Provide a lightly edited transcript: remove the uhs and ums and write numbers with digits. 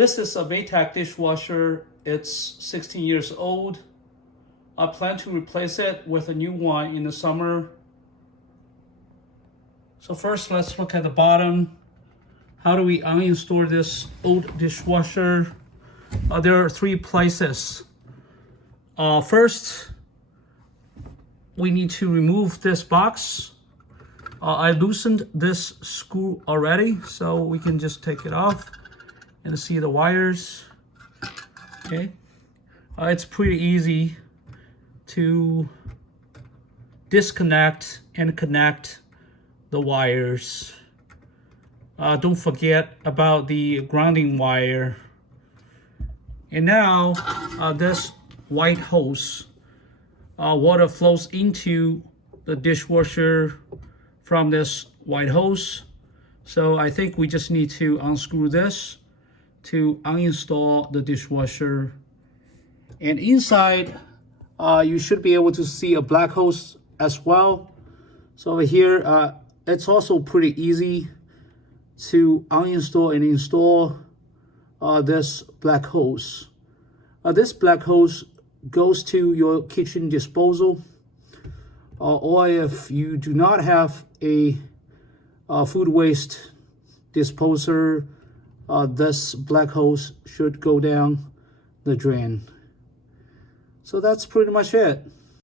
This is a Maytag dishwasher. It's 16 years old. I plan to replace it with a new one in the summer. So first, let's look at the bottom. How do we uninstall this old dishwasher? There are three places. First, we need to remove this box. I loosened this screw already, so we can just take it off and see the wires. Okay, it's pretty easy to disconnect and connect the wires. Don't forget about the grounding wire. And now this white hose, water flows into the dishwasher from this white hose. So I think we just need to unscrew this to uninstall the dishwasher. And inside, you should be able to see a black hose as well. So over here, it's also pretty easy to uninstall and install this black hose. This black hose goes to your kitchen disposal, or if you do not have a food waste disposer, this black hose should go down the drain. So that's pretty much it.